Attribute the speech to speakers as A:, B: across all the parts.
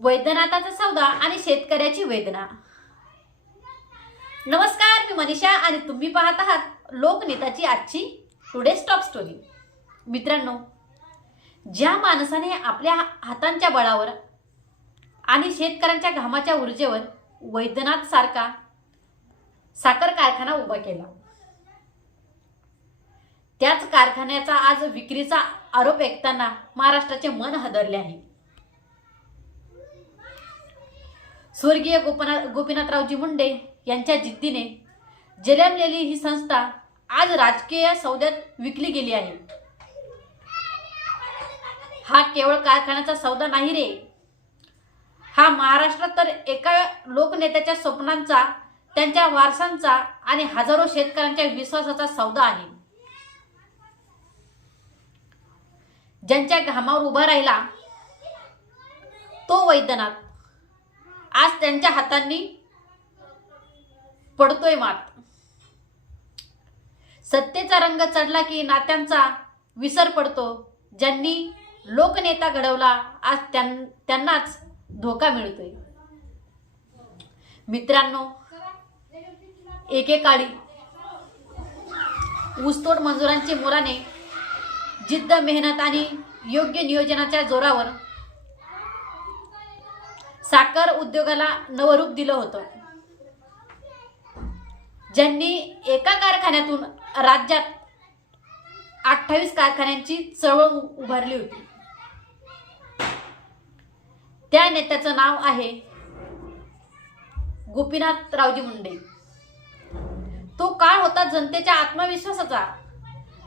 A: वैद्यनाथाचा सौदा आणि शेतकऱ्याची वेदना. नमस्कार मी मनीषा आणि तुम्ही पाहत आहात लोकनेताची आजची टुडे स्टॉप स्टोरी मित्रांनो ज्या माणसाने आपल्या हातांच्या बळावर आणि शेतकऱ्यांच्या घामाच्या ऊर्जेवर वैद्यनाथ सारखा साखर कारखाना उभा केला. त्याच कारखान्याचा आज विक्रीचा आरोप ऐकताना महाराष्ट्राचे मन हदरले आहे. स्वर्गीय गोपनाथ गोपीनाथरावजी मुंडे यांच्या जिद्दीने जलमलेली ही संस्था आज राजकीय सौद्यात विकली गेली आहे. हा केवळ कारखान्याचा सौदा नाही रे. हा महाराष्ट्रात तर एका लोकनेत्याच्या स्वप्नांचा त्यांच्या वारसांचा आणि हजारो शेतकऱ्यांच्या विश्वासाचा सौदा आहे. ज्यांच्या घामावर उभा राहिला तो वैद्यनाथ. आज त्यांच्या हातांनी पडतोय मात सत्तेचा रंग चढला की नात्यांचा विसर पडतो. ज्यांनी लोकनेता घडवला आज त्यां- त्यांनाच धोका मिळतोय. मित्रांनो एकेकाळी ऊसतोड मजुरांची मुलाने जिद्द मेहनत आणि योग्य नियोजनाच्या जोरावर साखर उद्योगाला नवरूप दिलं होतं. ज्यांनी एका कारखान्यातून राज्यात अठ्ठावीस कारखान्यांची चळवळ उभारली होती. त्या नेत्याचं नाव आहे गोपीनाथ रावजी मुंडे. तो काळ होता जनतेच्या आत्मविश्वासाचा.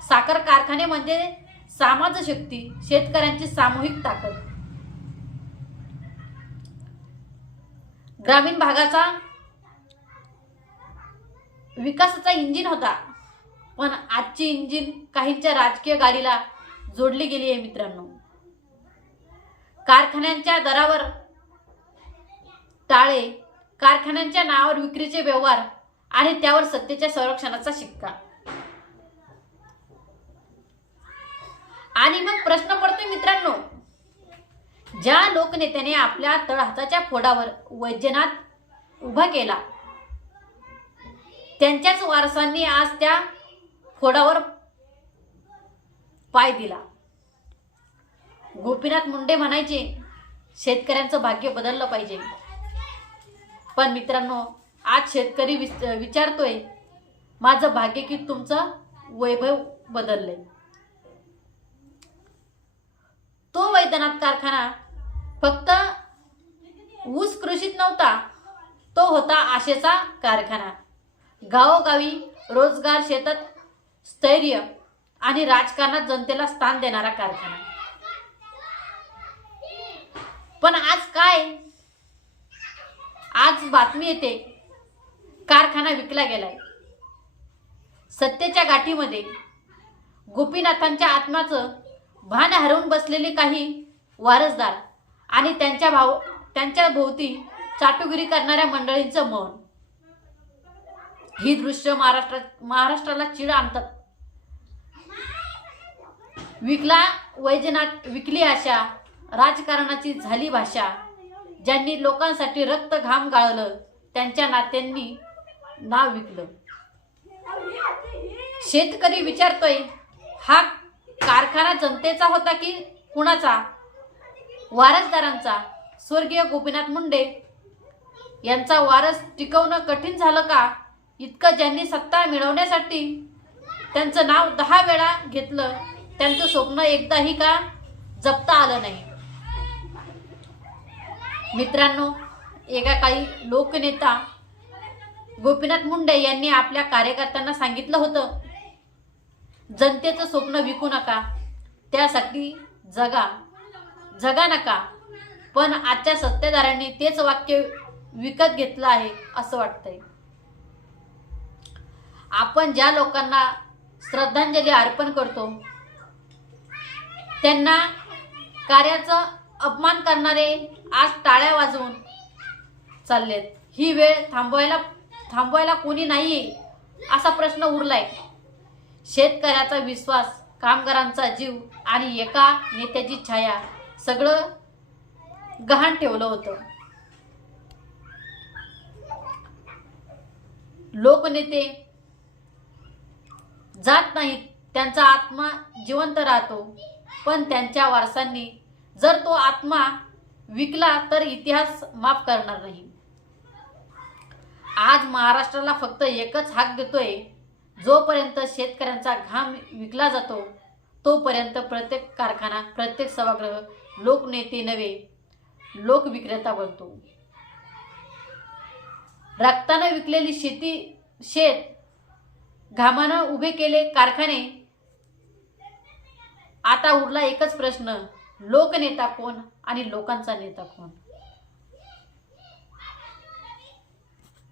A: साखर कारखाने म्हणजे समाजशक्ती शेतकऱ्यांची सामूहिक ताकद. ग्रामीण भागाचा विकासाचा इंजिन होता. पण आजची इंजिन काहींच्या राजकीय गाडीला जोडली गेली आहे मित्रांनो. कारखान्यांच्या दरावर टाळे कारखान्यांच्या नावावर विक्रीचे व्यवहार आणि त्यावर सत्तेच्या संरक्षणाचा शिक्का. आणि मग प्रश्न पडतोय मित्रांनो ज्या लोकनेत्याने आपल्या तळहाताच्या फोडावर वैद्यनाथ उभा केला त्यांच्याच वारसांनी आज त्या फोडावर पाय दिला. गोपीनाथ मुंडे म्हणायचे शेतकऱ्यांचं भाग्य बदललं पाहिजे. पण मित्रांनो आज शेतकरी विचारतोय माझं भाग्य की तुमचं वैभव बदललंय? तो वैद्यनाथ कारखाना फक्त ऊस कृषीत नव्हता तो होता आशेचा कारखाना. गावोगावी रोजगार शेतात स्थैर्य आणि राजकारणात जनतेला स्थान देणारा कारखाना. पण आज काय? आज बातमी येते कारखाना विकला गेलाय. सत्तेच्या गाठीमध्ये गोपीनाथांच्या आत्म्याचं भान हरवून बसलेले काही वारसदार आणि त्यांच्या भाव त्यांच्या भोवती चाटुगिरी करणाऱ्या मंडळींचं मौन. ही दृश्य महाराष्ट्रात महाराष्ट्राला चिड आणतात विकला वैजनाथ विकली आशा राजकारणाची झाली भाषा ज्यांनी लोकांसाठी रक्त घाम गाळलं त्यांच्या नात्यांनी नाव विकलं. शेतकरी विचारतोय हा कारखाना जनतेचा होता की कुणाचा? वारसदारांचा. स्वर्गीय गोपीनाथ मुंडे यांचा वारस टिकवणं कठीण झालं का? इतकं ज्यांनी सत्ता मिळवण्यासाठी त्यांचं नाव दहा वेळा घेतलं त्यांचं स्वप्न एकदाही का जपता आलं नाही? मित्रांनो एका काही लोकनेता गोपीनाथ मुंडे यांनी आपल्या कार्यकर्त्यांना सांगितलं होतं जनतेचं स्वप्न विकू नका. त्यासाठी जगा. जगा नका. पण आजच्या सत्तेधाऱ्यांनी तेच वाक्य विकत घेतलं आहे असं वाटतंय. आपण ज्या लोकांना श्रद्धांजली अर्पण करतो त्यांना कार्याचा अपमान करणारे आज टाळ्या वाजवून चाललेत. ही वेळ थांबवायला थांबवायला कोणी नाही असा प्रश्न उरलाय. शेतकऱ्याचा विश्वास कामगारांचा जीव आणि एका नेत्याची छाया सगळं गहाण ठेवलं होतं. लोकनेते जात नाहीत त्यांचा आत्मा जिवंत राहतो. पण त्यांच्या वारसांनी जर तो आत्मा विकला तर इतिहास माफ करणार नाही. आज महाराष्ट्राला फक्त एकच हाक देतोय जोपर्यंत शेतकऱ्यांचा घाम विकला जातो तोपर्यंत प्रत्येक कारखाना प्रत्येक सभागृह लोकनेते नव्हे लोकविक्रेता बनतो. रक्तानं विकलेली शेती शेत घामानं उभे केले कारखाने आता उरला एकच प्रश्न लोकनेता कोण आणि लोकांचा नेता कोण?